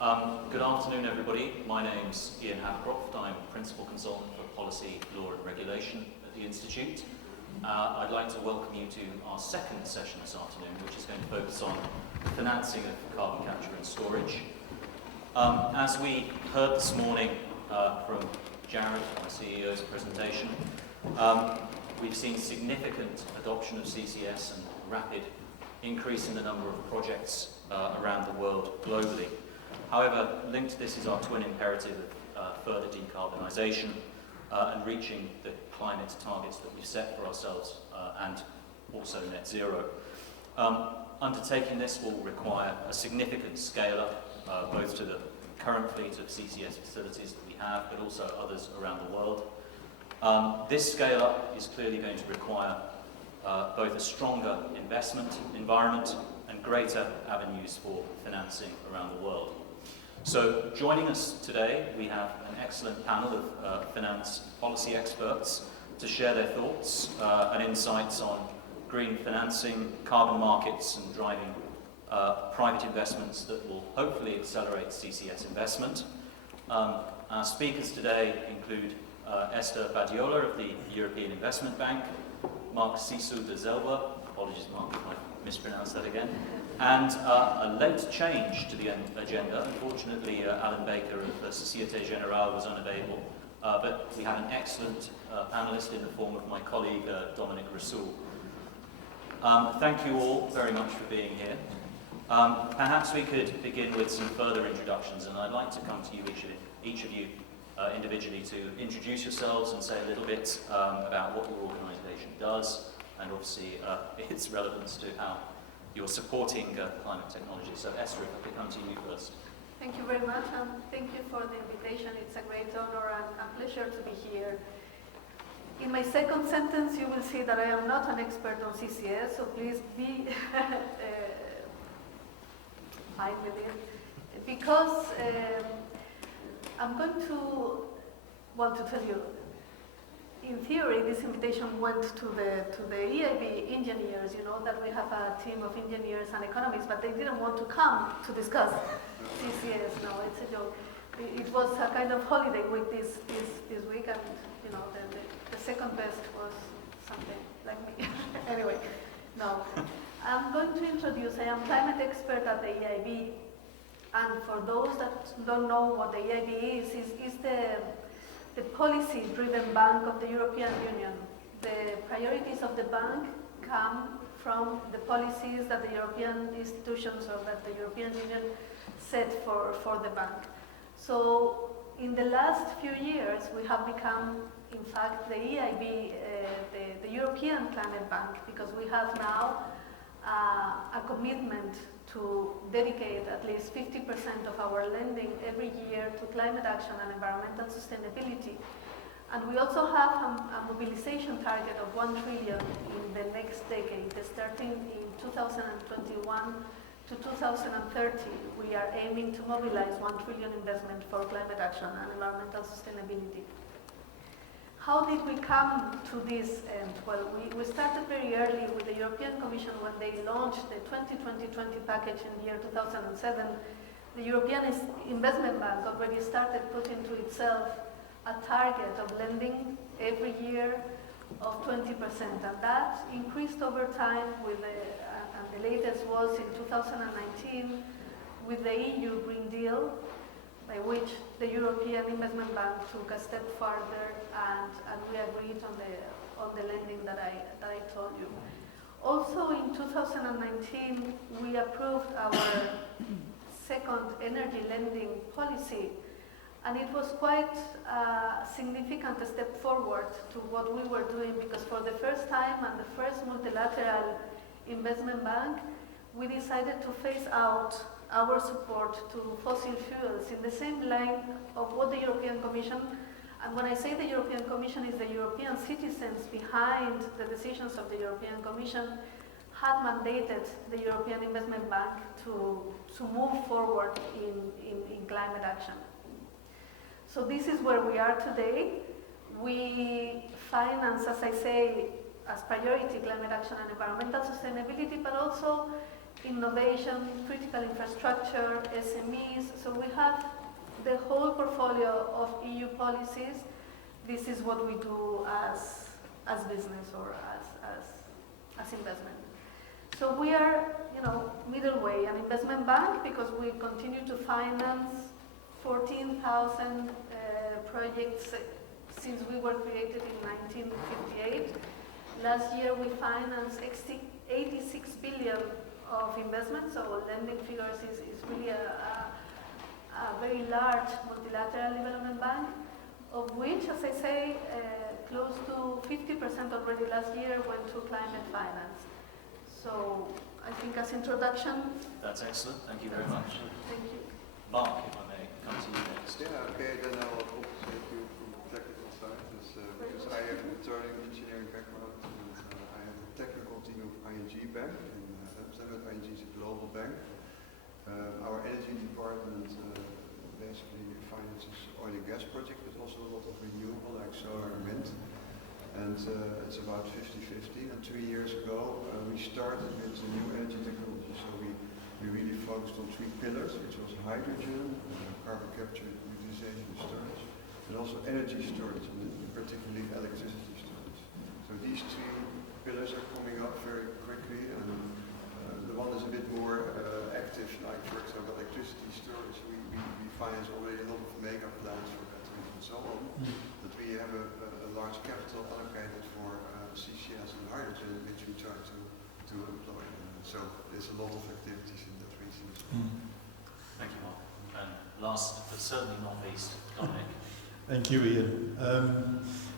Good afternoon, everybody. My name's Ian Havercroft. I'm Principal Consultant for Policy, Law and Regulation at the Institute. I'd like to welcome you to our second session this afternoon, which is going to focus on financing of carbon capture and storage. As we heard this morning from Jared, my CEO's presentation, we've seen significant adoption of CCS and rapid increase in the number of projects around the world globally. However, linked to this is our twin imperative of further decarbonisation and reaching the climate targets that we've set for ourselves and also net zero. Undertaking this will require a significant scale-up, both to the current fleet of CCS facilities that we have, but also others around the world. This scale-up is clearly going to require both a stronger investment environment and greater avenues for financing around the world. So joining us today, we have an excellent panel of finance policy experts to share their thoughts and insights on green financing, carbon markets, and driving private investments that will hopefully accelerate CCS investment. Our speakers today include Esther Badiola of the European Investment Bank, Mark Sisouw de Zilwa, apologies Mark if I mispronounced that again, and a late change to the agenda. Unfortunately, Alan Baker of Societe Generale was unavailable, but we have an excellent panelist in the form of my colleague Dominic Rassool. Thank you all very much for being here. Perhaps we could begin with some further introductions, and I'd like to come to you, each of you individually, to introduce yourselves and say a little bit about what your organisation does, and obviously its relevance to how you're supporting climate technology. So Esther, if I could come to you first. Thank you very much, and thank you for the invitation. It's a great honor and a pleasure to be here. In my second sentence, you will see that I am not an expert on CCS, so please be fine with it. Because I'm going to want to tell you, in theory, this invitation went to the EIB engineers, you know, that we have a team of engineers and economists, but they didn't want to come to discuss CCS. No, it's a joke. It was a kind of holiday week this week, and you know, the second best was something like me. Anyway, no. I'm going to introduce, I am climate expert at the EIB, and for those that don't know what the EIB is the policy-driven bank of the European Union. The priorities of the bank come from the policies that the European institutions or that the European Union set for the bank. So in the last few years, we have become, in fact, the EIB, the European Climate Bank, because we have now a commitment to dedicate at least 50% of our lending every year to climate action and environmental sustainability. And we also have a mobilization target of 1 trillion in the next decade, starting in 2021 to 2030. We are aiming to mobilize 1 trillion investment for climate action and environmental sustainability. How did we come to this end? Well, we started very early with the European Commission when they launched the 2020-20 package in the year 2007. The European Investment Bank already started putting to itself a target of lending every year of 20%, and that increased over time with and the latest was in 2019 with the EU Green Deal, by which the European Investment Bank took a step further, and we agreed on the lending that I told you. Also in 2019, we approved our second energy lending policy, and it was quite a significant step forward to what we were doing, because for the first time and the first multilateral investment bank, we decided to phase out our support to fossil fuels in the same line of what the European Commission, and when I say the European Commission, is the European citizens behind the decisions of the European Commission, had mandated the European Investment Bank to move forward in climate action. So this is where we are today. We finance, as I say, as priority climate action and environmental sustainability, but also innovation, critical infrastructure, SMEs. So we of EU policies, this is what we do as business or as investment. So we are, middle way, an investment bank, because we continue to finance 14,000 projects since we were created in 1958. Last year we financed 86 billion of investment, so lending figures is really a very large multilateral development bank, of which, as I say, close to 50% already last year went to climate finance. So I think as introduction... That's excellent, thank you very much. Thank you. Mark, if I may come to you next. Yeah, okay, then I will compensate you from technical side, because I have an engineering background, and I have a technical team of ING Bank in Amsterdam. ING is a global bank. Our energy department basically finances oil and gas projects, but also a lot of renewable, like solar and wind. And it's about 50-50. And 3 years ago, we started with new energy technology. So we really focused on 3 pillars, which was hydrogen, carbon capture, utilization and storage, and also energy storage, and particularly electricity storage. So these 3 pillars are coming up very quickly, and the one is a bit more active, like for example electricity storage. We finance already a lot of mega plants for batteries and so on, but we have a large capital allocated for CCS and hydrogen, which we try to employ. So there's a lot of activities in that region as well. Thank you, Mark. And last, but certainly not least, Dominic. Thank you, Ian.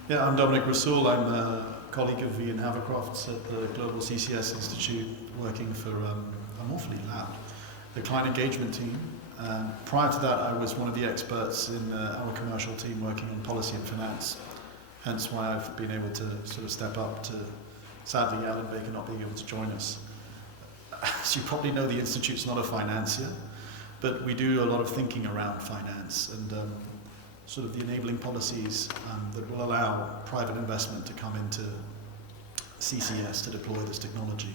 I'm Dominic Rassool. I'm a colleague of Ian Havercroft's at the Global CCS Institute, working for, I'm awfully loud, the client engagement team. Prior to that, I was one of the experts in our commercial team working on policy and finance, hence why I've been able to sort of step up to, sadly, Alan Baker not being able to join us. As you probably know, the Institute's not a financier, but we do a lot of thinking around finance and sort of the enabling policies that will allow private investment to come into CCS to deploy this technology.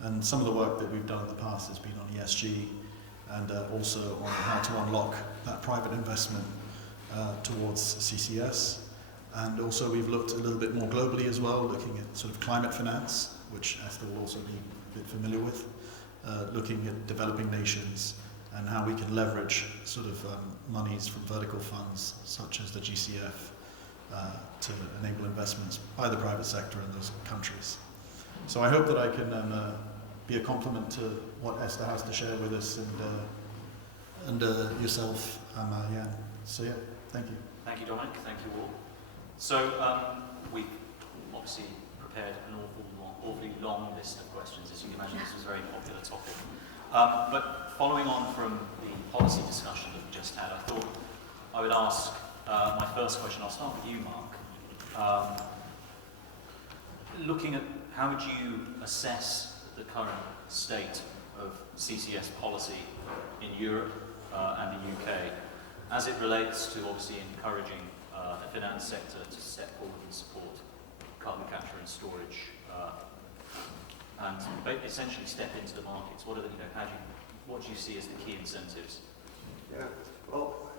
And some of the work that we've done in the past has been on ESG and also on how to unlock that private investment towards CCS. And also we've looked a little bit more globally as well, looking at sort of climate finance, which Esther will also be a bit familiar with, looking at developing nations and how we can leverage sort of monies from vertical funds such as the GCF to enable investments by the private sector in those countries. So I hope that I can be a complement to what Esther has to share with us and yourself, Jan. So yeah, thank you. Thank you, Dominic. Thank you all. So we've obviously prepared an awfully long list of questions. As you can imagine, this was a very popular topic. But following on from the policy discussion that we just had, I thought I would ask my first question. I'll start with you, Mark. Looking at how would you assess the current state of CCS policy in Europe and the UK as it relates to obviously encouraging the finance sector to step forward and support carbon capture and storage and essentially step into the markets? What do you see as the key incentives? Yeah, well,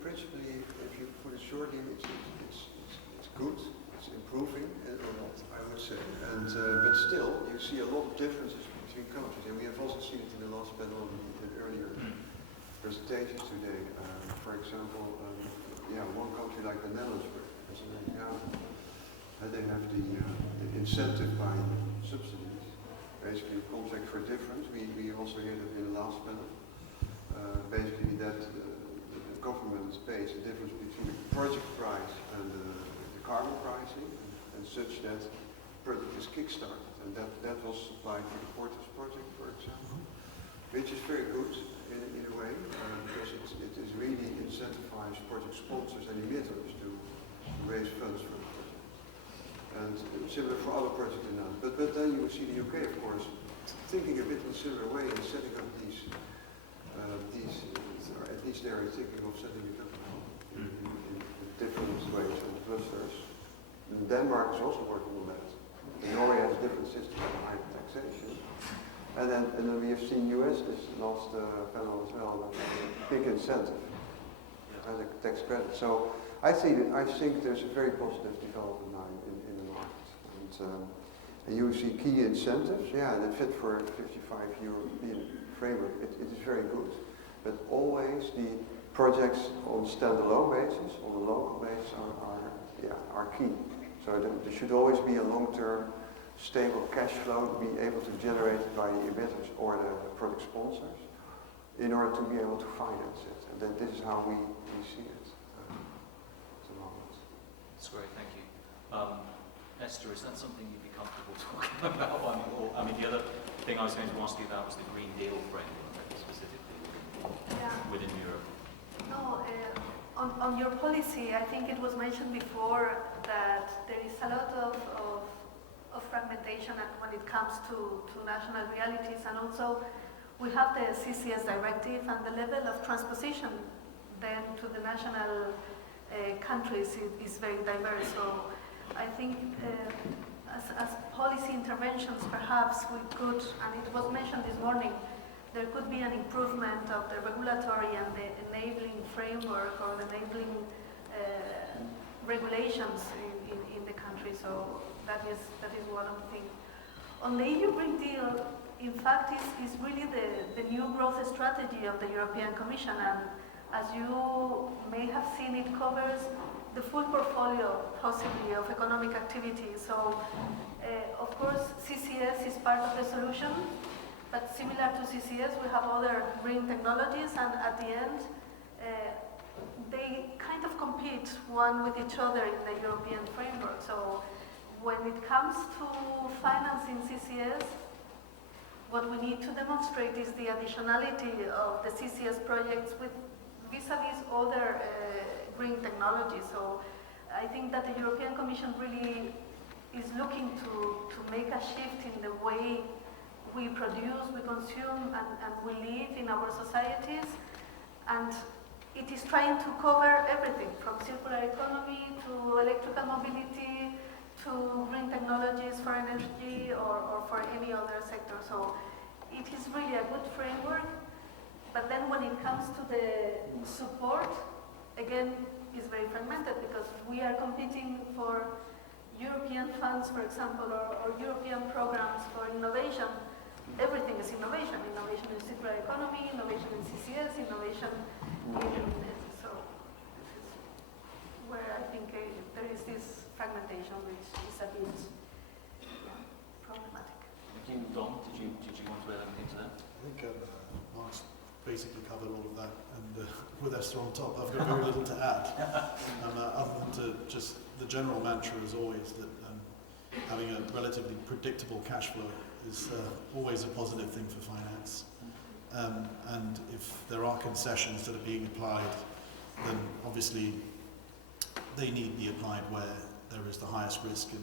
principally, if you put it shortly, it's good, it's improving or not, I would say. And but still, you see a lot of differences between countries, and we have also seen it in the last panel and earlier presentations today. For example, one country like the Netherlands, as an example, they have the incentive by subsidies, basically contract for difference. We also hear that in the last panel. Basically, that the government pays the difference between the project price and the carbon pricing, and such that the project is kick-started. And that was supplied for the Portus project, for example, which is very good in a way, because it is really incentivized project sponsors and emitters to raise funds for the project. And similar for other projects in that. But then you will see the UK, of course, thinking a bit in a similar way and setting up these or at least they are thinking of setting it up now in different ways and clusters. And Denmark is also working on that. And Norway has a different system of high taxation. And then we have seen US this last panel as well, big incentive. as a tax credit. So I think there's a very positive development now in the market. And you see key incentives, that fit for a 55 European framework. It is very good, but always the projects on standalone basis, on a local basis, are key. So there should always be a long-term, stable cash flow to be able to generate it by the emitters or the project sponsors in order to be able to finance it. And then this is how we see it at the moment. That's great, thank you. Esther, is that something you'd be comfortable talking about? I mean, the other thing I was going to ask you about was the Green Deal framework, specifically within Europe. No, on your policy, I think it was mentioned before that there is a lot of fragmentation when it comes to national realities, and also we have the CCS directive, and the level of transposition then to the national countries is very diverse. So I think as policy interventions, perhaps we could, and it was mentioned this morning, there could be an improvement of the regulatory and the enabling framework or the enabling regulations in the country. So that is one of the things. On the EU Green Deal, in fact, is really the new growth strategy of the European Commission, and as you may have seen, it covers the full portfolio, possibly, of economic activity. So, of course, CCS is part of the solution, but similar to CCS, we have other green technologies, and at the end, they kind of compete one with each other in the European framework. So, when it comes to financing CCS, what we need to demonstrate is the additionality of the CCS projects with vis-a-vis other green technologies. So I think that the European Commission really is looking to make a shift in the way we produce, we consume, and we live in our societies. And it is trying to cover everything, from circular economy to electrical mobility, to green technologies for energy or for any other sector. So it is really a good framework, but then when it comes to the support, again, it's very fragmented because we are competing for European funds, for example, or European programs for innovation. Everything is innovation. Innovation in circular economy, innovation in CCS, innovation in so this is where I think there is this fragmentation, which is a bit problematic. Thank you. Dom, did you want to add anything to that? I think Mark's basically covered all of that, and with Esther on top, I've got very little to add. Other than to just the general mantra is always that having a relatively predictable cash flow is always a positive thing for finance. And if there are concessions that are being applied, then obviously they need to be applied where there is the highest risk, and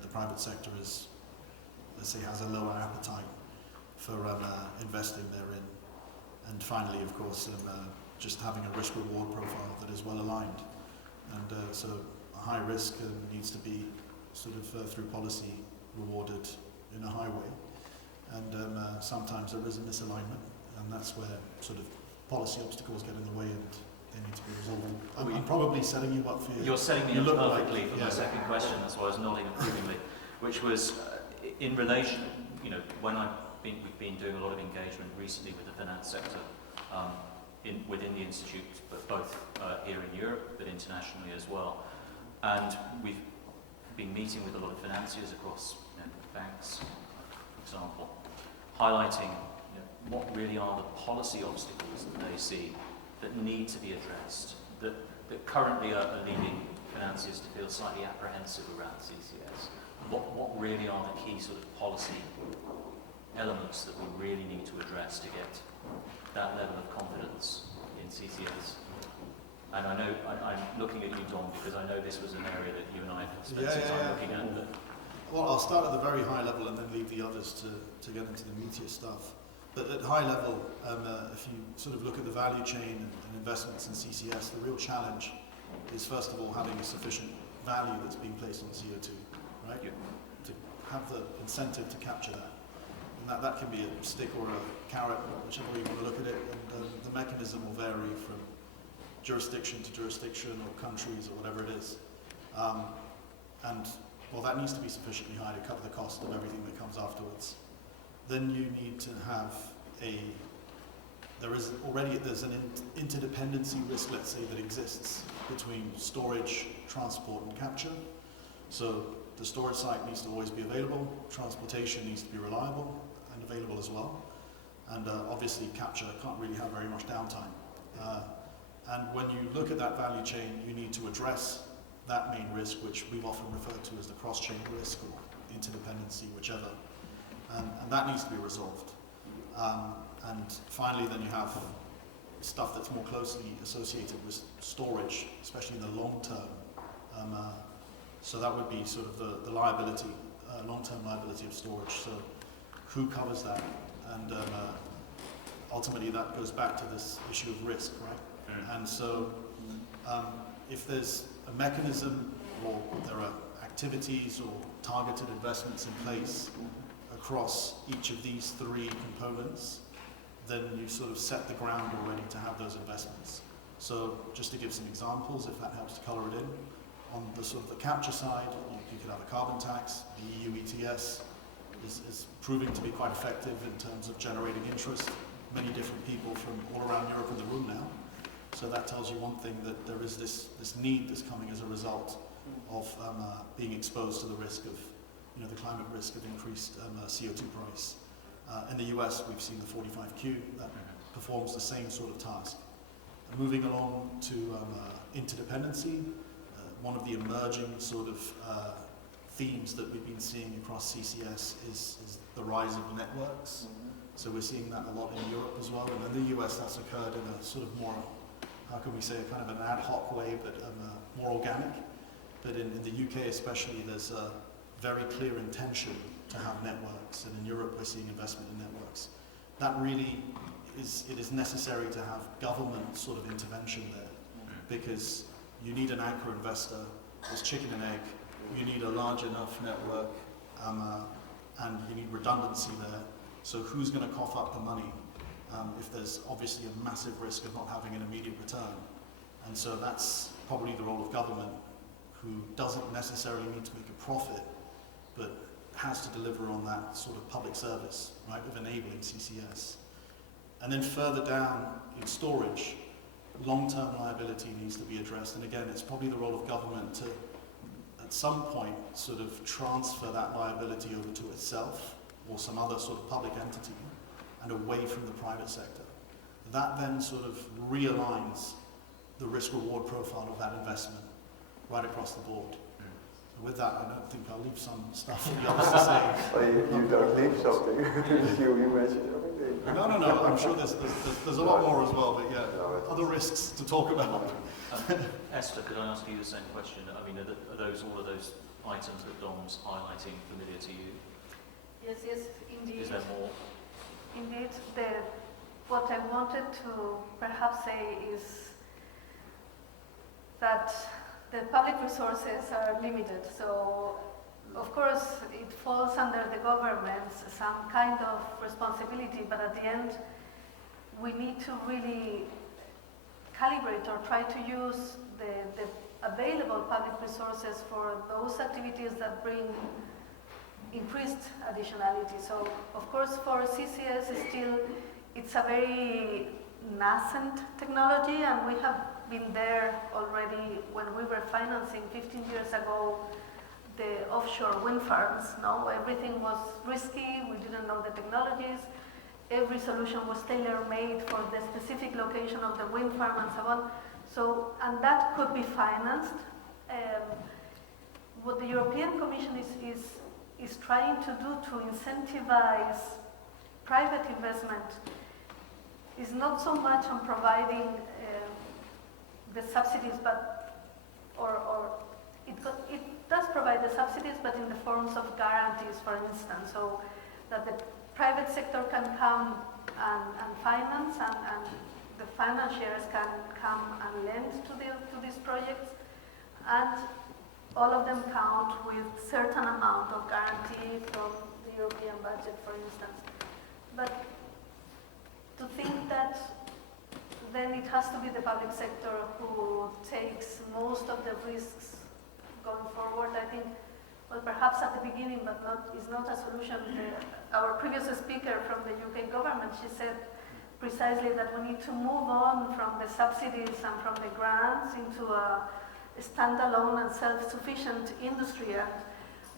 the private sector is, let's say, has a lower appetite for investing therein. And finally, of course, just having a risk-reward profile that is well aligned. And so a high risk needs to be sort of through policy rewarded in a high way. And sometimes there is a misalignment, and that's where sort of policy obstacles get in the way and they need to be resolved. I'm probably setting you up for You're setting me up perfectly for my second question. That's why I was nodding approvingly, which was in relation, when we've been doing a lot of engagement recently with the finance sector within the Institute, but both here in Europe, but internationally as well. And we've been meeting with a lot of financiers across banks, for example, highlighting what really are the policy obstacles that they see that need to be addressed, that currently are leading financiers to feel slightly apprehensive around CCS. What really are the key sort of policy elements that we really need to address to get that level of confidence in CCS? And I know, I'm looking at you, Dom, because I know this was an area that you and I have spent some time looking at. But well, I'll start at the very high level and then leave the others to get into the meatier stuff. But at high level, if you sort of look at the value chain and investments in CCS, the real challenge is, first of all, having a sufficient value that's being placed on CO2, right? Yeah. To have the incentive to capture that. And that can be a stick or a carrot, whichever way you want to look at it. And the mechanism will vary from jurisdiction to jurisdiction or countries or whatever it is. And well, that needs to be sufficiently high to cover the cost of everything that comes afterwards. Then you need to have there's an interdependency risk, let's say, that exists between storage, transport, and capture. So the storage site needs to always be available, transportation needs to be reliable and available as well, and obviously capture can't really have very much downtime. And when you look at that value chain, you need to address that main risk, which we've often referred to as the cross-chain risk or interdependency, whichever, and that needs to be resolved. And finally, then you have stuff that's more closely associated with storage, especially in the long term. So that would be sort of the liability, long-term liability of storage. So who covers that? And ultimately that goes back to this issue of risk, right? And so if there's a mechanism or there are activities or targeted investments in place across each of these three components, then you sort of set the ground already to have those investments. So just to give some examples, if that helps to color it in, on the sort of the capture side, you could have a carbon tax. The EU ETS is proving to be quite effective in terms of generating interest. Many different people from all around Europe in the room now. So that tells you one thing, that there is this need that's coming as a result of being exposed to the risk of, the climate risk of increased CO2 price. In the US, we've seen the 45Q that performs the same sort of task. Moving along to interdependency, one of the emerging sort of themes that we've been seeing across CCS is the rise of networks. So we're seeing that a lot in Europe as well, and in the US that's occurred in a sort of more, how can we say, a kind of an ad hoc way, but more organic. But in the UK especially, there's a very clear intention to have networks, and in Europe we're seeing investment in networks. That really it is necessary to have government sort of intervention there, because you need an anchor investor. There's chicken and egg. You need a large enough network, and you need redundancy there. So who's going to cough up the money if there's obviously a massive risk of not having an immediate return? And so that's probably the role of government, who doesn't necessarily need to make a profit, but has to deliver on that sort of public service, right, of enabling CCS. And then further down in storage, long-term liability needs to be addressed. And again, it's probably the role of government to, at some point, sort of transfer that liability over to itself or some other sort of public entity and away from the private sector. That then sort of realigns the risk-reward profile of that investment right across the board. With that, I don't think I'll leave some stuff for the others to say. Well, you don't leave something. you mentioned everything. No. I'm sure there's a lot more as well, but yeah, other risks to talk about. Esther, could I ask you the same question? I mean, are all of those items that Dom's highlighting familiar to you? Yes, indeed. Is there more? Indeed. What I wanted to perhaps say is that the public resources are limited, so of course it falls under the government's some kind of responsibility, but at the end we need to really calibrate or try to use the available public resources for those activities that bring increased additionality. So of course for CCS it's a very nascent technology, and we have been there already when we were financing 15 years ago the offshore wind farms. No, everything was risky, we didn't know the technologies, every solution was tailor-made for the specific location of the wind farm and so on. So, and that could be financed. What the European Commission is trying to do to incentivize private investment is not so much on providing the subsidies, but it does provide the subsidies, but in the forms of guarantees, for instance, so that the private sector can come and finance, and the financiers can come and lend to these projects, and all of them count with certain amount of guarantee from the European budget, for instance. But to think that then it has to be the public sector who takes most of the risks going forward. I think, well, perhaps at the beginning, but is not a solution. Our previous speaker from the UK government, she said precisely that we need to move on from the subsidies and from the grants into a standalone and self-sufficient industry. And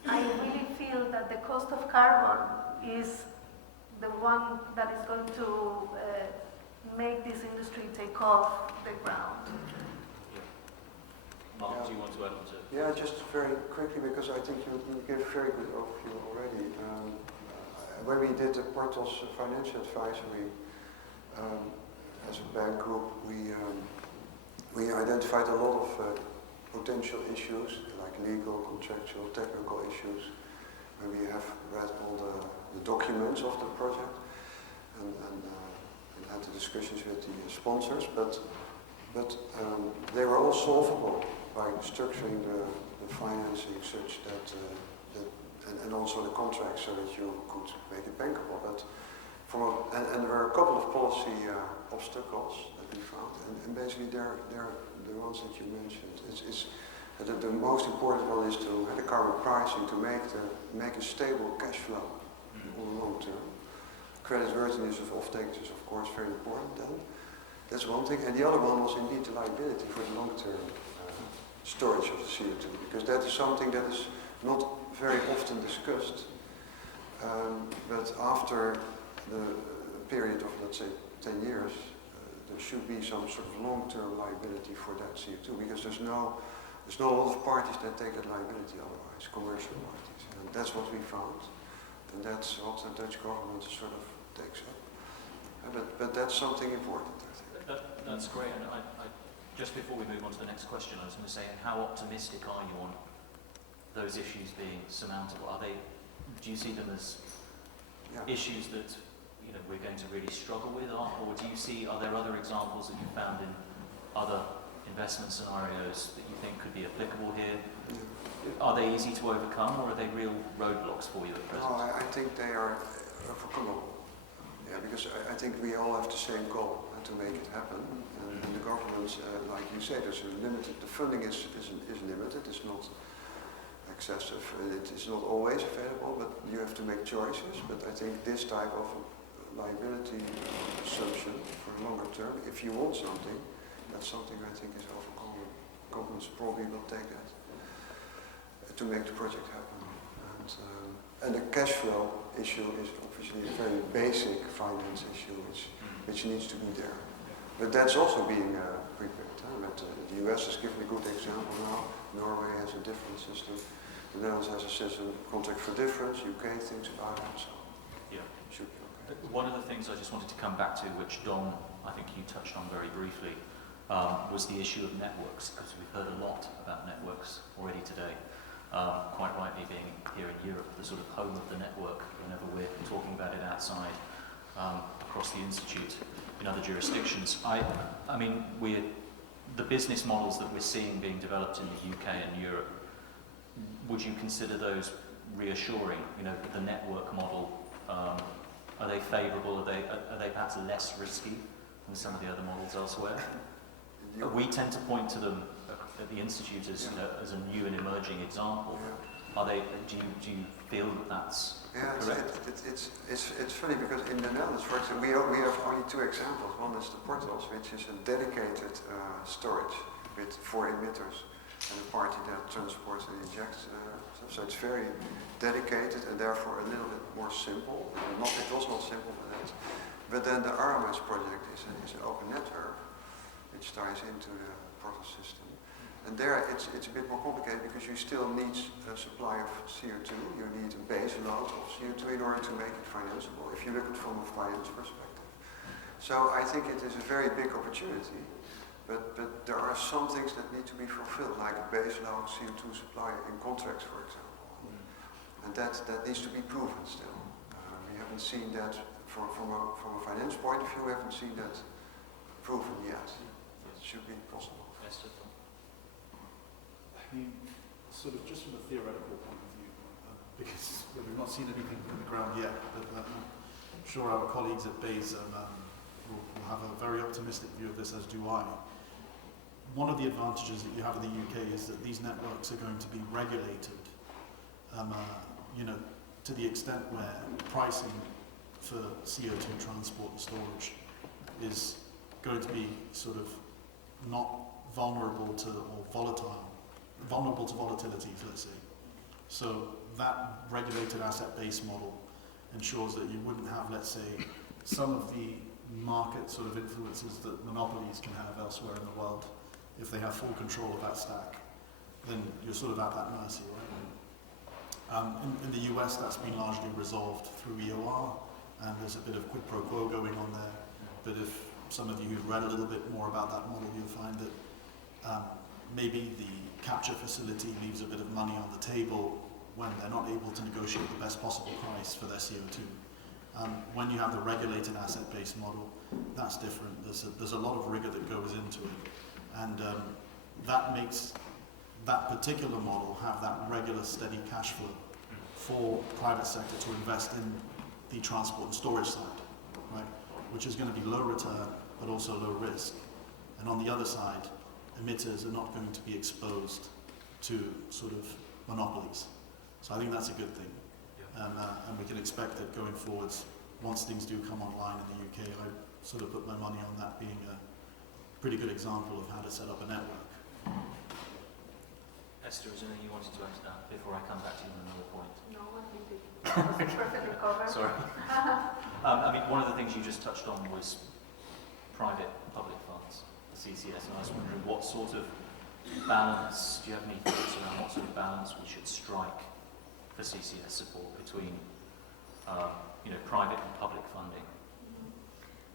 I really feel that the cost of carbon is the one that is going to make this industry take off the ground. Mark, do you want to add on to? Yeah, just very quickly, because I think you gave a very good overview already. When we did the Portos Financial Advisory as a bank group, we identified a lot of potential issues, like legal, contractual, technical issues. When we have read all the documents of the project and had the discussions with the sponsors, but they were all solvable by structuring the financing such that, and also the contract so that you could make it bankable. But and there were a couple of policy obstacles that we found, and basically they're the ones that you mentioned. The most important one is to have the carbon pricing to make a stable cash flow on the long term. Creditworthiness of off-takers is of course very important then. That's one thing. And the other one was indeed the liability for the long-term storage of the CO2, because that is something that is not very often discussed. But after the period of, let's say, 10 years, there should be some sort of long-term liability for that CO2, because there's not a lot of parties that take that liability otherwise, commercial parties. And that's what we found. And that's what the Dutch government sort of takes up. But that's something important, I think. That's great. And I, just before we move on to the next question, I was going to say, how optimistic are you on those issues being surmountable? Do you see them as issues that we're going to really struggle with, or are there other examples that you found in other investment scenarios that you think could be applicable here? Are they easy to overcome, or are they real roadblocks for you at present? No, I think they are overcomable. Yeah, because I think we all have the same goal to make it happen. And the government, like you say, there's a limited. The funding is limited. It's not excessive. It is not always available, but you have to make choices. But I think this type of liability assumption for the longer term, if you want something, that's something I think is overcomable. Governments probably will take that to make the project happen. And the cash flow issue is obviously a very basic finance issue which needs to be there. But that's also being prepared. The US has given a good example now. Norway has a different system. The Netherlands has a system, contract for difference. UK thinks about it. So yeah, it should be okay. One of the things I just wanted to come back to, which Dom, I think you touched on very briefly, was the issue of networks, because we've heard a lot about networks already today. Quite rightly being here in Europe, the sort of home of the network, whenever we're talking about it outside, across the Institute, in other jurisdictions. I mean, the business models that we're seeing being developed in the UK and Europe, would you consider those reassuring? The network model, are they favourable? Are they perhaps less risky than some of the other models elsewhere? We tend to point to them at the Institute as, as a new and emerging example. Are they? Do you feel that that's correct? It's funny because in the Netherlands, for example, we have only two examples. One is the Portos, which is a dedicated storage with 4 emitters and a party that transports and injects. So it's very dedicated and therefore a little bit more simple. It was not simple, but then the RMS project is an open network which ties into the Portos system. And there it's a bit more complicated because you still need a supply of CO2. You need a base load of CO2 in order to make it financeable, if you look at it from a finance perspective. So I think it is a very big opportunity, but there are some things that need to be fulfilled, like a base load CO2 supply in contracts, for example. And that needs to be proven still. We haven't seen that from a finance point of view, we haven't seen that proven yet. It should be possible. Esther? I mean, sort of just from a theoretical point of view, because we've not seen anything from the ground yet, but I'm sure our colleagues at BASE will have a very optimistic view of this, as do I. One of the advantages that you have in the UK is that these networks are going to be regulated, to the extent where pricing for CO2 transport and storage is going to be sort of not vulnerable to volatilities, let's say. So that regulated asset-based model ensures that you wouldn't have, let's say, some of the market sort of influences that monopolies can have elsewhere in the world. If they have full control of that stack, then you're sort of at that mercy, right? In the US, that's been largely resolved through EOR, and there's a bit of quid pro quo going on there. But if some of you who've read a little bit more about that model, you'll find that maybe the capture facility leaves a bit of money on the table when they're not able to negotiate the best possible price for their CO2. When you have the regulated asset-based model, that's different. There's a lot of rigor that goes into it. And that makes that particular model have that regular, steady cash flow for private sector to invest in the transport and storage side, right? Which is going to be low return, but also low risk. And on the other side, emitters are not going to be exposed to sort of monopolies. So I think that's a good thing. And we can expect that going forwards, once things do come online in the UK, I sort of put my money on that being a pretty good example of how to set up a network. Esther, is there anything you wanted to add to that before I come back to you on another point? No, I think it was perfectly covered. Sorry. I mean, one of the things you just touched on was private-public funds, the CCS, and I was wondering what sort of balance, do you have any thoughts around what sort of balance we should strike for CCS support between private and public funding?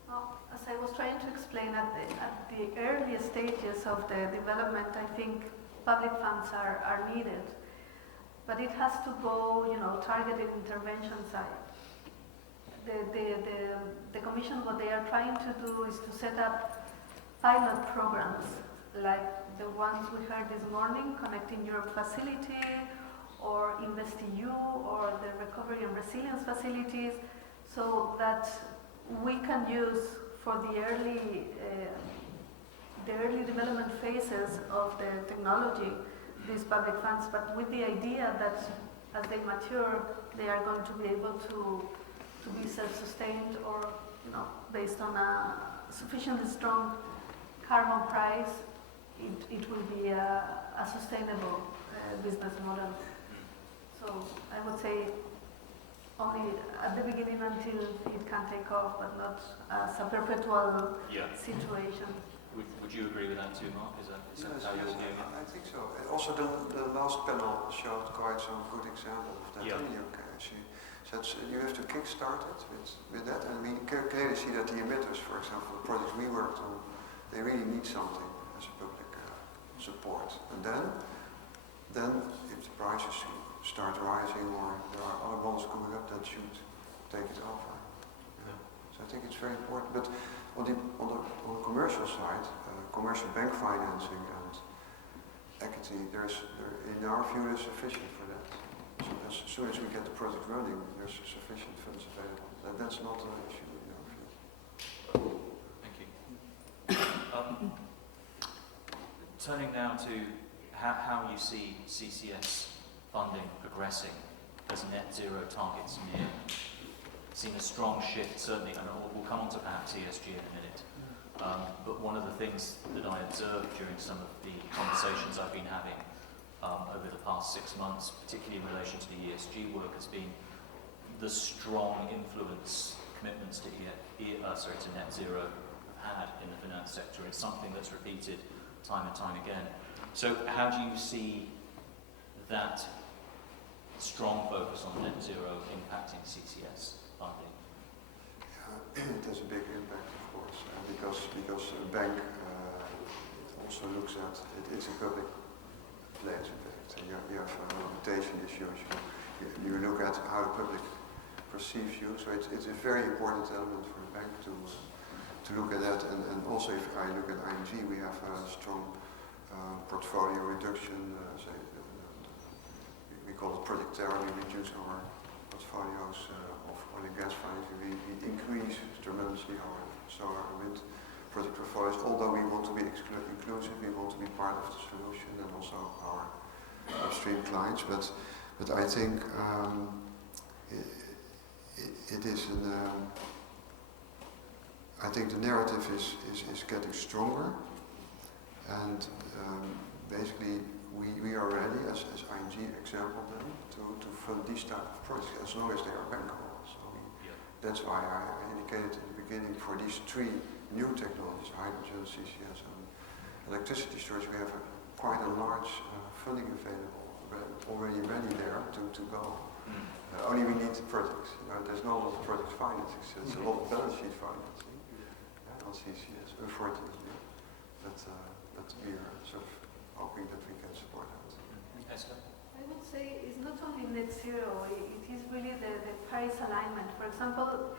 Well, as I was trying to explain at the earliest stages of the development, I think public funds are needed, but it has to go, targeted intervention side. The Commission, what they are trying to do is to set up pilot programs like the ones we heard this morning, Connecting Europe Facility, or InvestEU, or the Recovery and Resilience Facilities, so that we can use for the early development phases of the technology these public funds, but with the idea that as they mature, they are going to be able to be self-sustained, or based on a sufficiently strong carbon price, it will be a sustainable business model. So I would say only at the beginning until it can take off, but not as a perpetual situation. Would you agree with that too, Mark? Is that how you're viewing it? I think so. Also, the last panel showed quite some good example of that in the UK. She said you have to kickstart it with that, and we clearly see that the emitters, for example, the projects we worked on, they really need something as a public support. And then if the prices start rising or there are other bonds coming up, that should take it over. Yeah. So I think it's very important. But on the commercial side, commercial bank financing and equity, in our view, there's sufficient for that. So as soon as we get the project running, there's sufficient funds available. That's not an issue in our view. Thank you. Turning now to how you see CCS funding progressing as net zero targets near. Seen a strong shift, certainly, and we'll come on to perhaps ESG in a minute. But one of the things that I observed during some of the conversations I've been having over the past 6 months, particularly in relation to the ESG work, has been the strong influence commitments to net zero have had in the finance sector. It's something that's repeated time and time again. So how do you see that strong focus on net zero impacting CCS funding? It has a big impact, of course, because a bank also looks at it's a public place, in fact. And you have reputation issues. You look at how the public perceives you. So it's a very important element for a bank to look at that. And also, if I look at ING, we have a strong portfolio reduction. We call it Project Terra. We reduce our portfolios of oil and gas financing. We increase tremendously our solar and wind project portfolios. Although we want to be inclusive, we want to be part of the solution and also our upstream clients. But I think it is I think the narrative is getting stronger, and basically we are ready, as ING example then, to fund these type of projects as long as they are bankable. So that's why I indicated in the beginning for these three new technologies, hydrogen, CCS and electricity storage, we have quite a large funding available, already ready there to go. Only we need projects. There's not a lot of project financing, so it's a lot of balance sheet financing on CCS, unfortunately. But we are sort of hoping that we can support that. Esther? I would say it's not only net zero, it is really the Paris alignment. For example,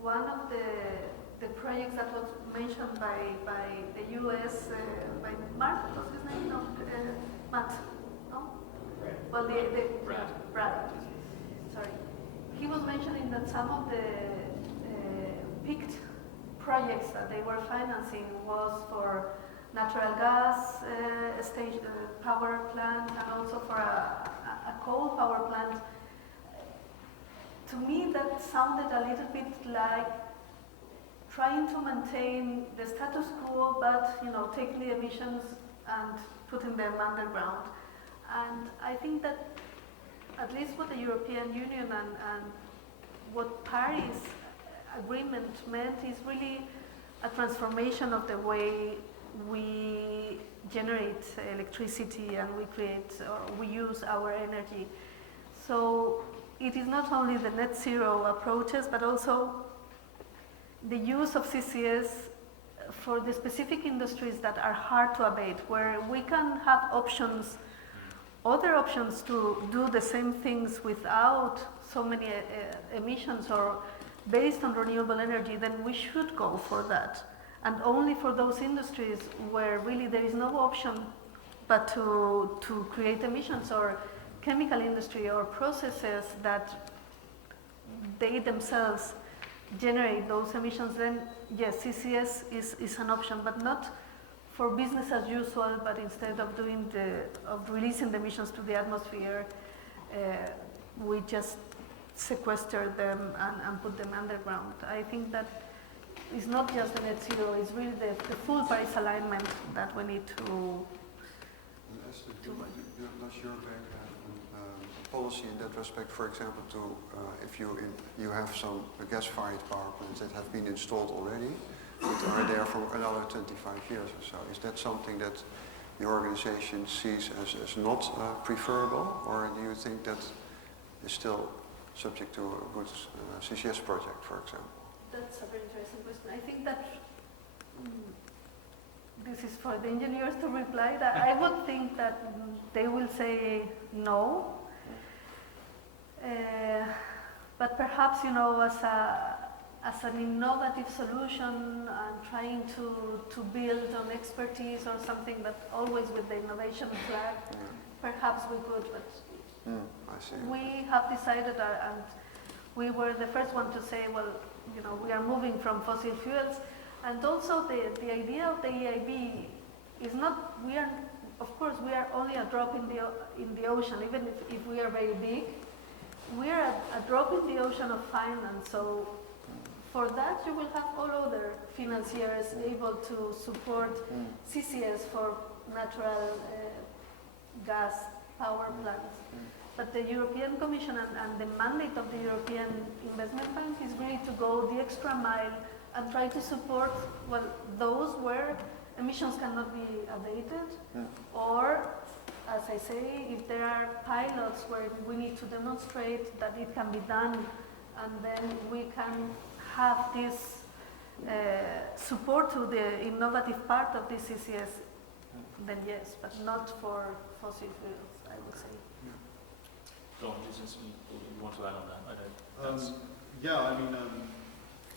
one of the projects that was mentioned by the US, by Mark, what's his name? No, Matt, no? Well, Brad. Sorry. He was mentioning that some of the picked projects that they were financing was for natural gas power plant and also for a coal power plant. To me, that sounded a little bit like trying to maintain the status quo, but taking the emissions and putting them underground. And I think that at least what the European Union and what Paris Agreement meant is really a transformation of the way we generate electricity and we create or we use our energy. So it is not only the net zero approaches, but also the use of CCS for the specific industries that are hard to abate, where we can have options, other options to do the same things without so many emissions or based on renewable energy, then we should go for that. And only for those industries where really there is no option but to create emissions, or chemical industry or processes that they themselves generate those emissions, then yes, CCS is an option, but not for business as usual, but instead of releasing the emissions to the atmosphere, we just sequester them and put them underground. I think that it's not just the net zero, it's really the full Paris alignment that we need to Esther, does your bank have a policy in that respect, for example, if you have some gas-fired power plants that have been installed already, but are there for another 25 years or so? Is that something that the organization sees as not preferable, or do you think that is still subject to a good CCS project, for example? That's a very interesting question. I think that this is for the engineers to reply. That I would think that they will say no, but perhaps as an innovative solution and trying to build on expertise or something, but always with the innovation flag, perhaps we could. But I see. we have decided, and we were the first one to say, well, we are moving from fossil fuels, and also the idea of the EIB is not. Of course, we are only a drop in the ocean. Even if we are very big, we are a drop in the ocean of finance. So for that, you will have all other financiers able to support CCS for natural gas power plants. But the European Commission and the mandate of the European Investment Bank is really to go the extra mile and try to support those where emissions cannot be abated, or, as I say, if there are pilots where we need to demonstrate that it can be done, and then we can have this support to the innovative part of the CCS, then yes, but not for fossil fuels, I would say. Don, is there something you want to add on that? I don't. Yeah, I mean,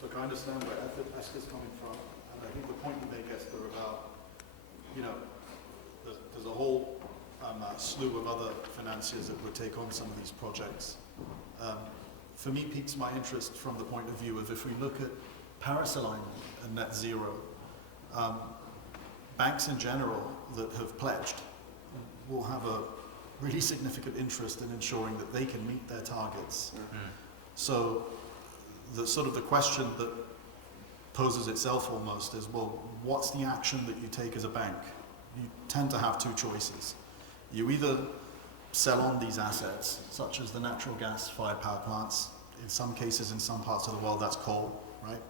look, I understand where Esther's coming from, and I think the point you make, Esther, about, there's a whole slew of other financiers that would take on some of these projects. For me, piques my interest from the point of view of if we look at Paris alignment and net zero, banks in general that have pledged will have a really significant interest in ensuring that they can meet their targets. So the question that poses itself almost is, well, what's the action that you take as a bank? You tend to have two choices. You either sell on these assets, such as the natural gas-fired power plants. In some cases, in some parts of the world, that's coal, right?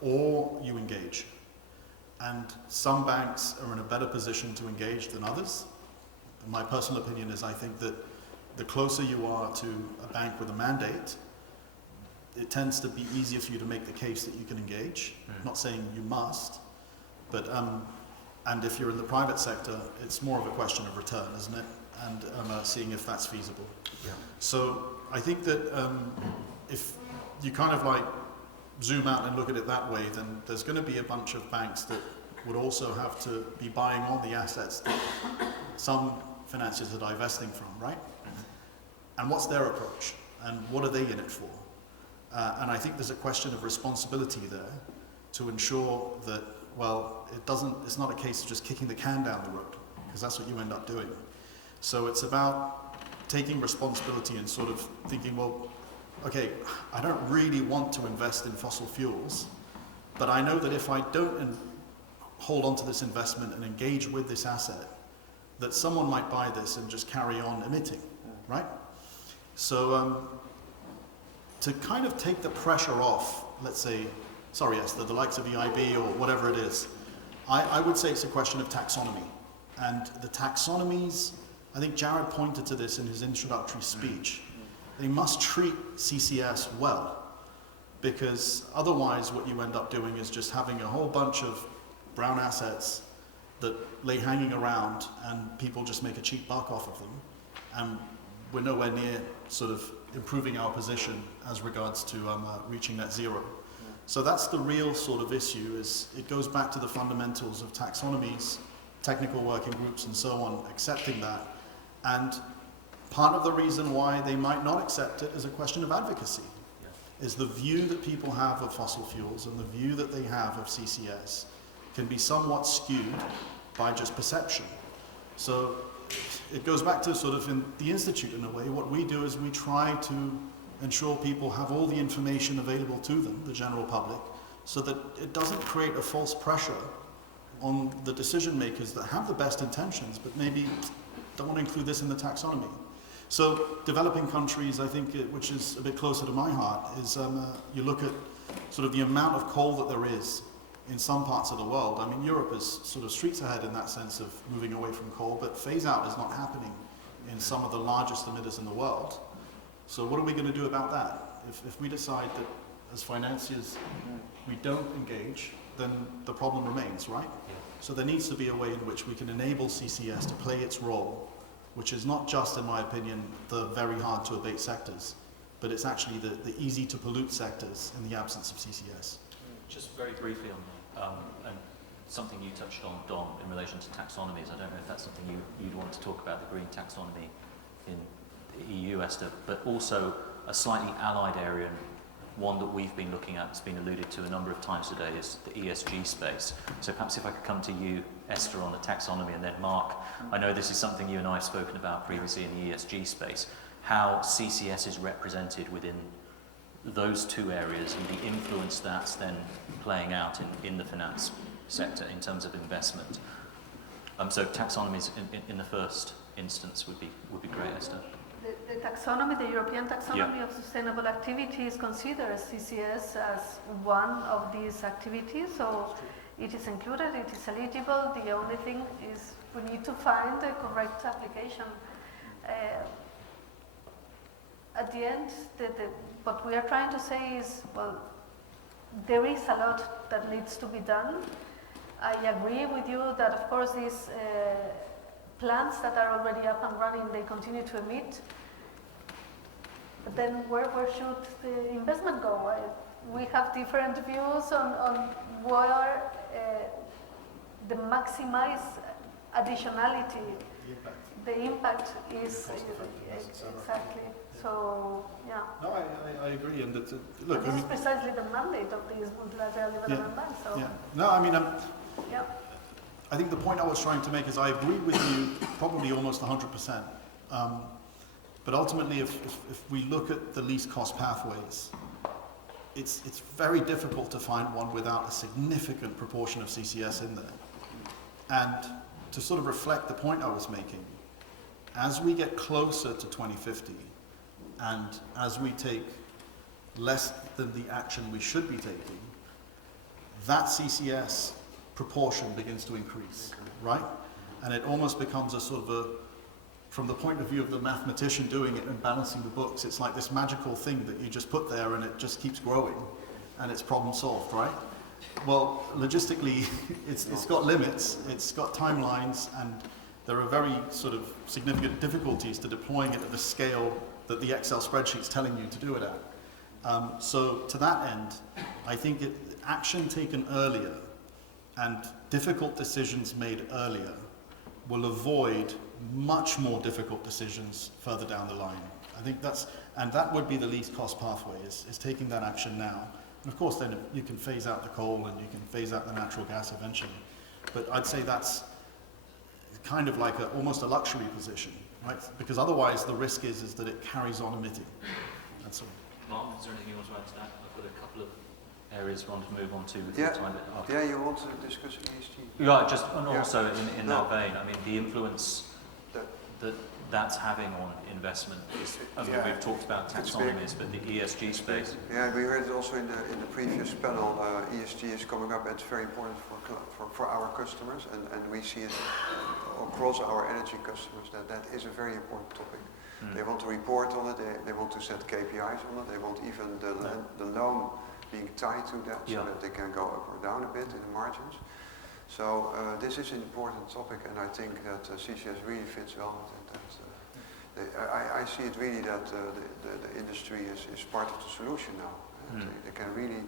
Or you engage. And some banks are in a better position to engage than others. And my personal opinion is I think that the closer you are to a bank with a mandate, it tends to be easier for you to make the case that you can engage. Not saying you must, but and if you're in the private sector, it's more of a question of return, isn't it? And seeing if that's feasible. Yeah. So I think that if you kind of like zoom out and look at it that way, then there's going to be a bunch of banks that would also have to be buying on the assets that some financiers are divesting from, right? And what's their approach? And what are they in it for? And I think there's a question of responsibility there to ensure that, well, it's not a case of just kicking the can down the road, because that's what you end up doing. So it's about taking responsibility and sort of thinking, well, okay, I don't really want to invest in fossil fuels, but I know that if I don't hold on to this investment and engage with this asset, that someone might buy this and just carry on emitting, right? So to kind of take the pressure off, let's say, sorry Esther, the likes of EIB or whatever it is, I would say it's a question of taxonomy. And the taxonomies, I think Jared pointed to this in his introductory speech, they must treat CCS well, because otherwise what you end up doing is just having a whole bunch of brown assets that lay hanging around and people just make a cheap buck off of them. And we're nowhere near sort of improving our position as regards to reaching net zero. So that's the real sort of issue, is it goes back to the fundamentals of taxonomies, technical working groups and so on, accepting that. And part of the reason why they might not accept it is a question of advocacy, is the view that people have of fossil fuels and the view that they have of CCS can be somewhat skewed by just perception. So it goes back to sort of in the Institute in a way. What we do is we try to ensure people have all the information available to them, the general public, so that it doesn't create a false pressure on the decision makers that have the best intentions, but maybe don't want to include this in the taxonomy. So developing countries, I think, which is a bit closer to my heart, is you look at sort of the amount of coal that there is in some parts of the world. I mean, Europe is sort of streets ahead in that sense of moving away from coal, but phase out is not happening in some of the largest emitters in the world. So what are we going to do about that? If we decide that as financiers we don't engage, then the problem remains, right? Yeah. So there needs to be a way in which we can enable CCS to play its role, which is not just, in my opinion, the very hard to abate sectors, but it's actually the easy to pollute sectors in the absence of CCS. Just very briefly on that, and something you touched on, Dom, in relation to taxonomies. I don't know if that's something you'd want to talk about, the green taxonomy in the EU, Esther, but also a slightly allied area, and one that we've been looking at, has been alluded to a number of times today, is the ESG space. So perhaps if I could come to you, Esther, on the taxonomy, and then Mark, I know this is something you and I have spoken about previously in the ESG space, how CCS is represented within those two areas and the influence that's then playing out in the finance sector in terms of investment. So taxonomies in the first instance would be great, Esther. The taxonomy, the European taxonomy of sustainable activities considers CCS as one of these activities, so it is included, it is eligible. The only thing is we need to find the correct application. At the end, what we are trying to say is, well, there is a lot that needs to be done. I agree with you that, of course, these plants that are already up and running, they continue to emit. But then where should the investment go? We have different views on where the maximize additionality, The impact. the impact is Cost effectiveness, et cetera. exactly. So yeah. No, I agree, and that, look, And this is precisely the mandate of these multilateral development banks. So yeah. No, I mean, yeah. I think the point I was trying to make is I agree with you probably almost 100%. But ultimately, if we look at the least cost pathways, it's very difficult to find one without a significant proportion of CCS in there. And to sort of reflect the point I was making, as we get closer to 2050, and as we take less than the action we should be taking, that CCS proportion begins to increase, right? And it almost becomes a sort of a, from the point of view of the mathematician doing it and balancing the books, it's like this magical thing that you just put there and it just keeps growing and it's problem solved, right? Well, logistically, it's got limits, it's got timelines, and there are very sort of significant difficulties to deploying it at the scale that the Excel spreadsheet's telling you to do it at. So to that end, I think action taken earlier and difficult decisions made earlier will avoid much more difficult decisions further down the line. I think that would be the least cost pathway, is taking that action now. And of course then you can phase out the coal and you can phase out the natural gas eventually. But I'd say that's kind of like almost a luxury position, right? Because otherwise the risk is that it carries on emitting. That's all. Mark, is there anything you want to add to that? I've got a couple of areas we want to move on to with Yeah. the time. Yeah, you want to discuss ESG? Yeah, just and Yeah. also in No. that vein, I mean, the influence that's having on investment is, I mean, Yeah. we've talked about It's big. taxonomies, but the ESG space. Yeah, we heard it also in the previous panel. ESG is coming up. It's very important for our customers, and we see it across our energy customers that is a very important topic. They want to report on it. They want to set KPIs on it. They want even the loan being tied to that, so that they can go up or down a bit in the margins. So this is an important topic, and I think that CCS really fits well with it. I see it really that the industry is part of the solution now. They can really,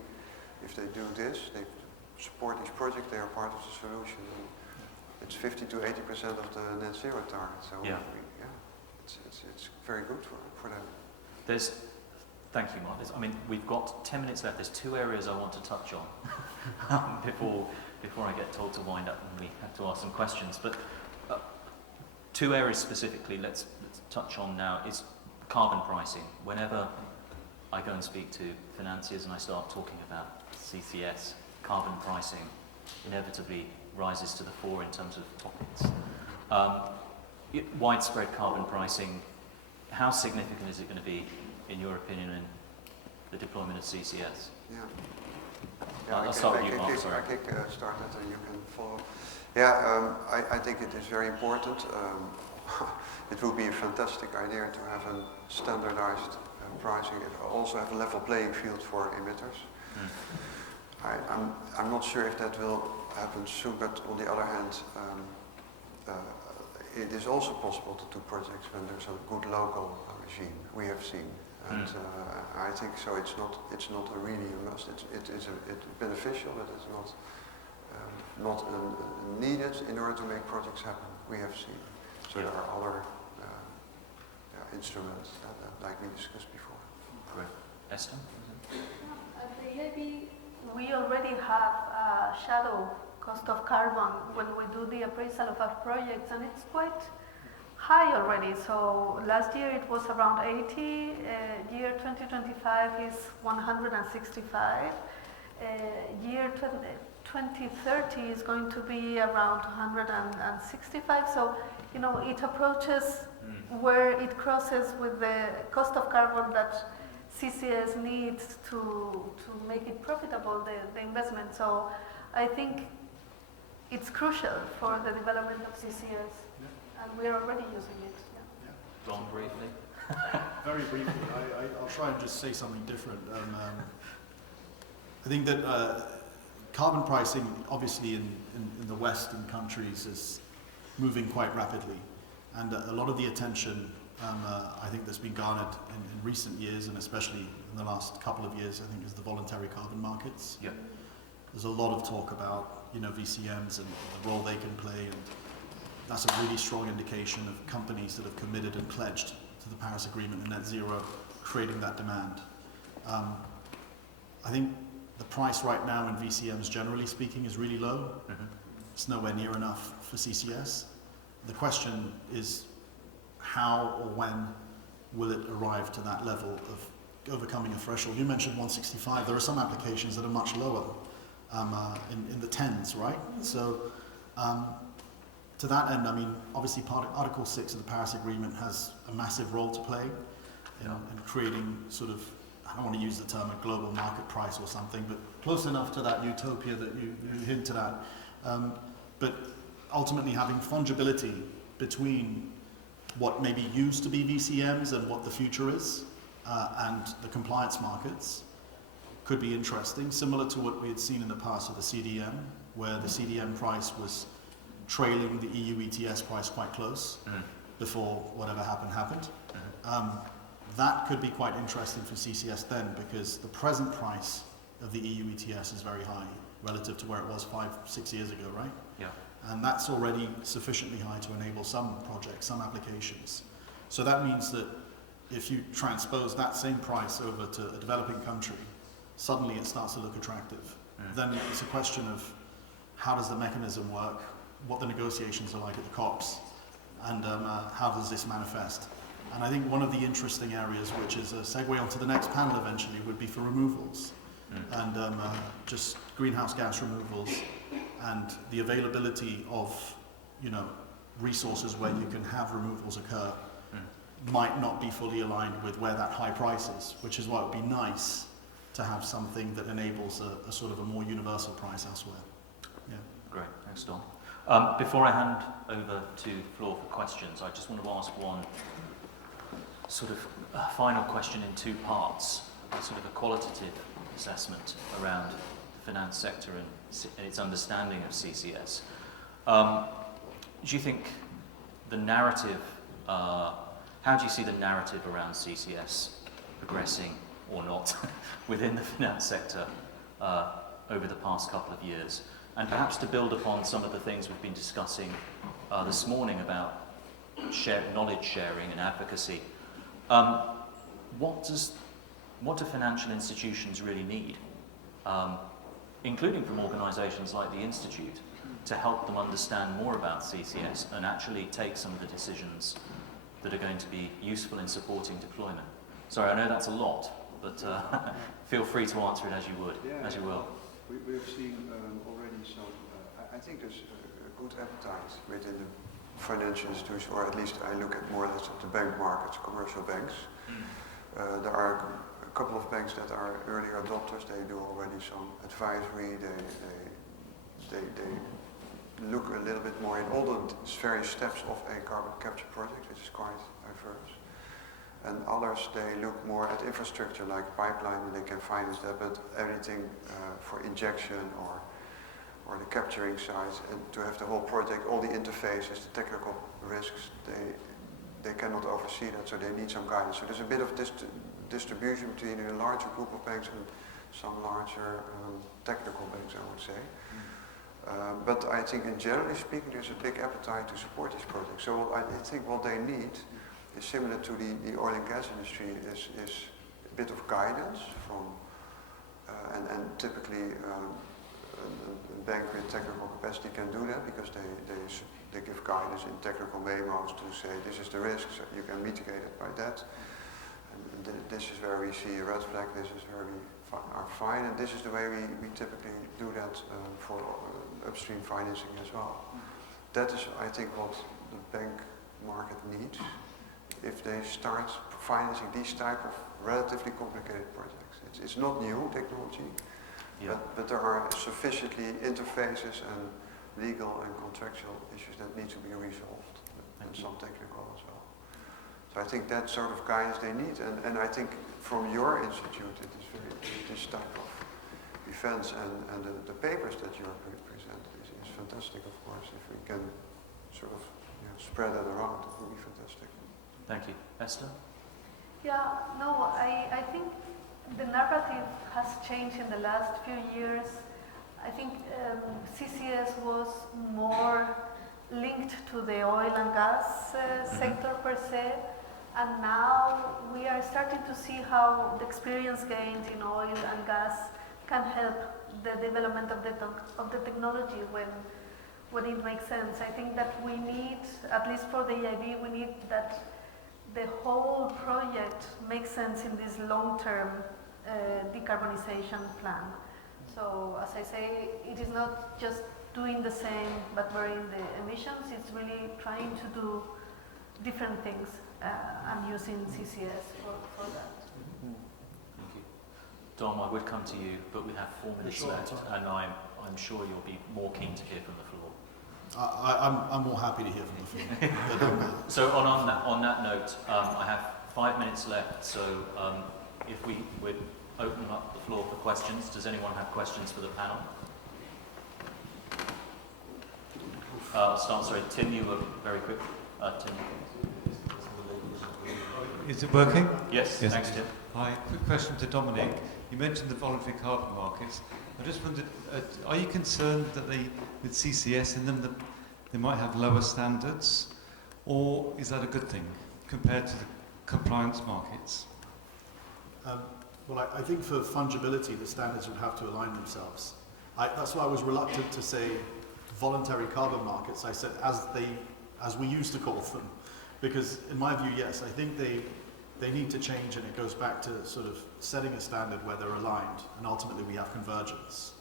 if they do this, they support these projects, they are part of the solution. And it's 50 to 80% of the net zero target. So it's very good for them. Thank you, Mark. I mean, we've got 10 minutes left. There's two areas I want to touch on before I get told to wind up and we have to ask some questions. But two areas specifically let's touch on now is carbon pricing. Whenever I go and speak to financiers and I start talking about CCS, carbon pricing inevitably rises to the fore in terms of topics. Widespread carbon pricing, how significant is it going to be, in your opinion, in the deployment of CCS? I'll start with you, Mark. Sorry. I start that and you can follow. Yeah, I think it is very important. It would be a fantastic idea to have a standardized pricing, also have a level playing field for emitters. I'm not sure if that will happen soon, but on the other hand, it is also possible to do projects when there's a good local regime. We have seen, and I think so. It's not a really a must. It's beneficial, but it's not needed in order to make projects happen. We have seen. So there are other instruments that like we discussed before. Great. Esther? At the EIB, we already have a shadow cost of carbon when we do the appraisal of our projects, and it's quite high already. So last year it was around 80, year 2025 is 165, year 2030 is going to be around 165. So, you know, it approaches where it crosses with the cost of carbon that CCS needs to make it profitable, the investment. So I think it's crucial for the development of CCS, and we're already using it. Ron, briefly. Very briefly, I'll try and just say something different. I think that carbon pricing, obviously in the Western countries, is moving quite rapidly, and a lot of the attention I think that's been garnered in recent years, and especially in the last couple of years, I think, is the voluntary carbon markets. There's a lot of talk about, you know, VCMs and the role they can play, and that's a really strong indication of companies that have committed and pledged to the Paris Agreement and net zero, creating that demand. I think the price right now in VCMs, generally speaking, is really low. Mm-hmm. It's nowhere near enough for CCS. The question is how or when will it arrive to that level of overcoming a threshold? You mentioned 165. There are some applications that are much lower, in the tens, right? So to that end, I mean, obviously Article 6 of the Paris Agreement has a massive role to play in creating sort of, I don't want to use the term a global market price or something, but close enough to that utopia that you hinted at. But ultimately having fungibility between what maybe used to be VCMs and what the future is, and the compliance markets could be interesting, similar to what we had seen in the past with the CDM, where the CDM price was trailing the EU ETS price quite close before whatever happened. That could be quite interesting for CCS then, because the present price of the EU ETS is very high relative to where it was 5-6 years ago, right? Yeah. And that's already sufficiently high to enable some projects, some applications. So that means that if you transpose that same price over to a developing country, suddenly it starts to look attractive. Then it's a question of how does the mechanism work, what the negotiations are like at the COPs, and how does this manifest? And I think one of the interesting areas, which is a segue onto the next panel eventually, would be for removals. And just greenhouse gas removals and the availability of, resources where you can have removals occur might not be fully aligned with where that high price is, which is why it would be nice to have something that enables a sort of a more universal price elsewhere. Yeah. Great, thanks, Dom. Before I hand over to the floor for questions, I just want to ask one sort of final question in two parts, sort of a qualitative assessment around the finance sector and its understanding of CCS. Do you think the narrative, how do you see the narrative around CCS progressing or not within the finance sector over the past couple of years? And perhaps to build upon some of the things we've been discussing this morning about knowledge sharing and advocacy, what do financial institutions really need, including from organisations like the Institute, to help them understand more about CCS and actually take some of the decisions that are going to be useful in supporting deployment? Sorry, I know that's a lot, but feel free to answer it as you would, as you will. We've seen already some, I think there's a good appetite within the financial institutions, or at least I look at more or less at the bank markets, commercial banks. There are a couple of banks that are early adopters. They do already some advisory. They look a little bit more in all the various steps of a carbon capture project, which is quite diverse. And others, they look more at infrastructure like pipeline, and they can finance that, but everything for injection or the capturing sites, and to have the whole project, all the interfaces, the technical risks, they cannot oversee that, so they need some guidance. So there's a bit of distribution between a larger group of banks and some larger technical banks, I would say. But I think, in generally speaking, there's a big appetite to support these projects. So I think what they need is similar to the oil and gas industry, is a bit of guidance from, and typically a bank with technical capacity can do that, because they give guidance in technical memos to say this is the risk, so you can mitigate it by that. And this is where we see a red flag, this is where we are fine, and this is the way we typically do that for upstream financing as well. That is, I think, what the bank market needs if they start financing these type of relatively complicated projects. It's not new technology, but there are sufficiently interfaces and legal and contractual issues that need to be resolved, and some technical as well. So I think that sort of guidance they need, and I think from your institute it is this type of events and the papers that you are presenting is fantastic, of course. If we can sort of spread that around, it would be fantastic. Thank you. Esther? Yeah, no, I think the narrative has changed in the last few years. I think CCS was more linked to to the oil and gas sector per se, and now we are starting to see how the experience gained in oil and gas can help the development of the technology when it makes sense. I think that we need, at least for the EIB, we need that the whole project makes sense in this long-term decarbonization plan. So, as I say, it is not just doing the same but varying the emissions. It's really trying to do different things and using CCS for that. Thank you. Dom, I would come to you, but we have 4 minutes left, and I'm sure you'll be more keen to hear from the floor. I'm more happy to hear from the floor. So on that note, I have 5 minutes left, so if we would open up the floor for questions. Does anyone have questions for the panel? Sorry, Tim, you were very quick. Tim. Is it working? Yes, thanks, Tim. Hi, quick question to Dominic. You mentioned the voluntary carbon markets. I just wondered, are you concerned that with CCS in them, that they might have lower standards, or is that a good thing compared to the compliance markets? Well, I think for fungibility, the standards would have to align themselves. That's why I was reluctant to say voluntary carbon markets. I said as we used to call them, because in my view, yes, I think they need to change, and it goes back to sort of setting a standard where they're aligned, and ultimately we have convergence,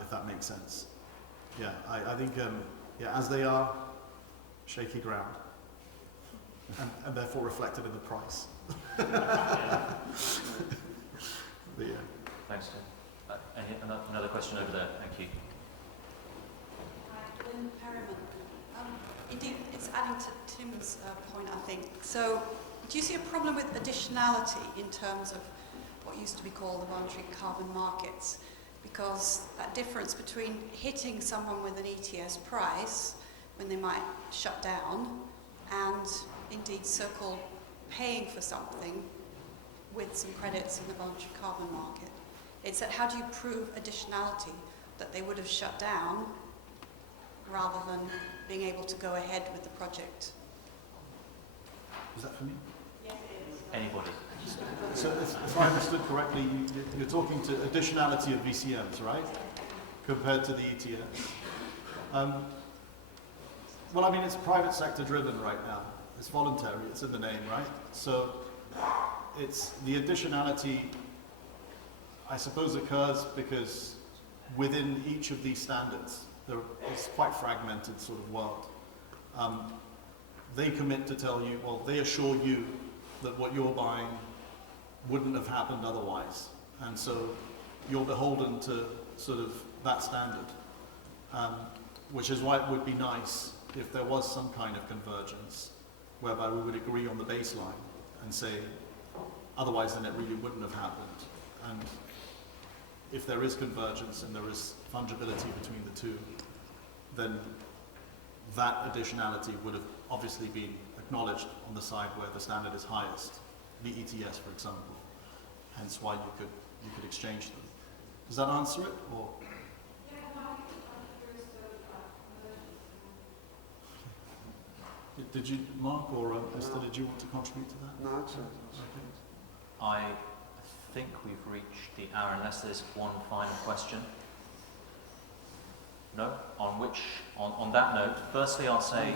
if that makes sense. Yeah, I think, as they are, shaky ground, and therefore reflected in the price. But, yeah. Thanks, Tim. Another question over there. Thank you. Indeed, it's adding to Tim's point, I think. So, do you see a problem with additionality in terms of what used to be called the voluntary carbon markets? Because that difference between hitting someone with an ETS price when they might shut down, and indeed so-called paying for something with some credits in the voluntary carbon market. It's that how do you prove additionality, that they would have shut down rather than being able to go ahead with the project? Is that for me? Yes, it is. Anybody? So if I understood correctly, you're talking to additionality of VCMs, right? Compared to the ETS. Well, I mean, it's private sector driven right now. It's voluntary, it's in the name, right? So it's the additionality, I suppose, occurs because within each of these standards, it's quite fragmented sort of world. They commit to tell you, well, they assure you that what you're buying wouldn't have happened otherwise. And so you're beholden to sort of that standard, which is why it would be nice if there was some kind of convergence, whereby we would agree on the baseline and say, otherwise then it really wouldn't have happened. And if there is convergence and there is fungibility between the two, then that additionality would have obviously been acknowledged on the side where the standard is highest, the ETS, for example. Hence why you could exchange them. Does that answer it, or? Did you, Mark or Esther, did you want to contribute to that? No, it's Okay. I think we've reached the hour, unless there's one final question. No? On that note, firstly I'll say,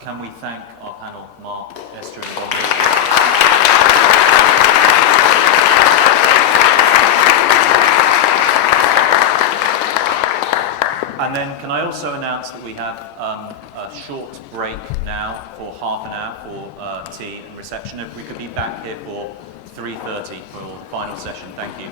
can we thank our panel, Mark, Esther and Dominic. And then can I also announce that we have a short break now for half an hour for tea and reception. If we could be back here for 3:30 for the final session. Thank you.